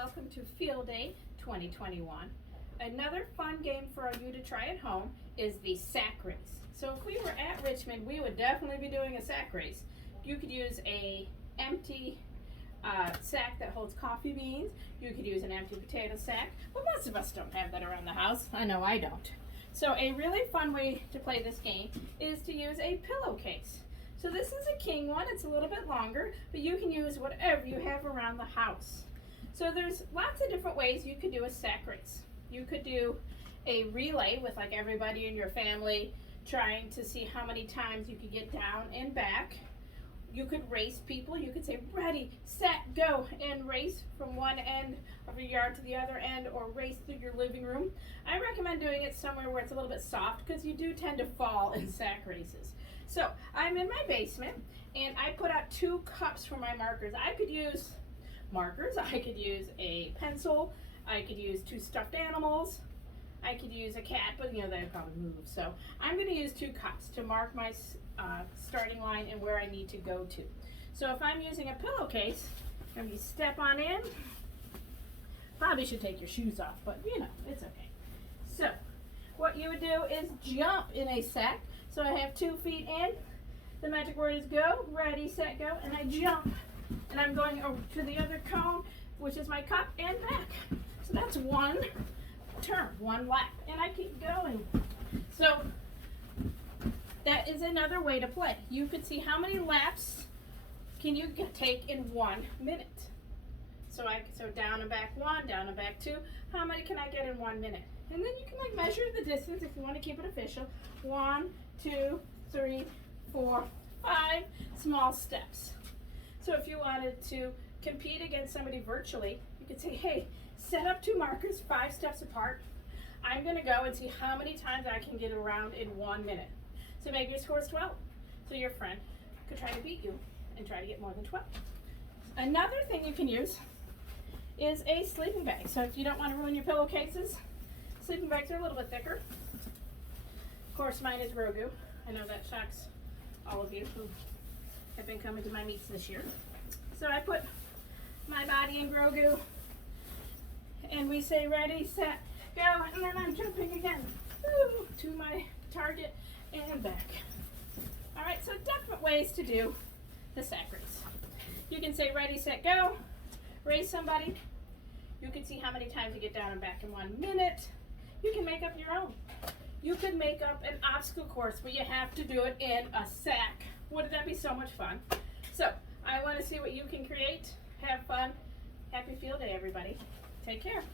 welcome to Field Day 2021. Another fun game for you to try at home is the sack race. So if we were at Richmond, we would definitely be doing a sack race. You could use a empty sack that holds coffee beans. You could use an empty potato sack, but most of us don't have that around the house. I know I don't. So a really fun way to play this game is to use a pillowcase. So this is a king one. It's a little bit longer, but you can use whatever you have around the house. So there's lots of different ways you could do a sack race. You could do a relay with like everybody in your family trying to see how many times you could get down and back. You could race people. You could say ready, set, go, and race from one end of your yard to the other end, or race through your living room. I recommend doing it somewhere where it's a little bit soft because you do tend to fall in sack races. So I'm in my basement and I put out 2 cups for my markers. I could use markers, I could use a pencil, I could use 2 stuffed animals, I could use a cat, but you know, they'd probably move. So I'm gonna use 2 cups to mark my starting line and where I need to go to. So if I'm using a pillowcase, and you step on in, probably should take your shoes off, but you know, it's okay. So what you would do is jump in a sack. So I have 2 feet in, the magic word is go, ready, set, go, and I jump. And I'm going over to the other cone, which is my cup, and back. So that's 1 turn, 1 lap, and I keep going. So that is another way to play. You could see how many laps can you take in 1 minute. So down and back 1, down and back 2. How many can I get in 1 minute? And then you can like measure the distance if you want to keep it official. 1, 2, 3, 4, 5 small steps. So if you wanted to compete against somebody virtually, you could say, hey, set up 2 markers 5 steps apart. I'm gonna go and see how many times I can get around in 1 minute. So maybe your score is 12. So your friend could try to beat you and try to get more than 12. Another thing you can use is a sleeping bag. So if you don't want to ruin your pillowcases, sleeping bags are a little bit thicker. Of course, mine is Grogu. I know that shocks all of you who have been coming to my meets this year. So I put my body in Grogu, and we say ready, set, go, and then I'm jumping again to my target and back. All right, so different ways to do the sack race. You can say ready, set, go, race somebody. You can see how many times you get down and back in 1 minute. You can make up your own. You could make up an obstacle course where you have to do it in a sack. Wouldn't that be so much fun? So I want to see what you can create. Have fun. Happy Field Day, everybody. Take care.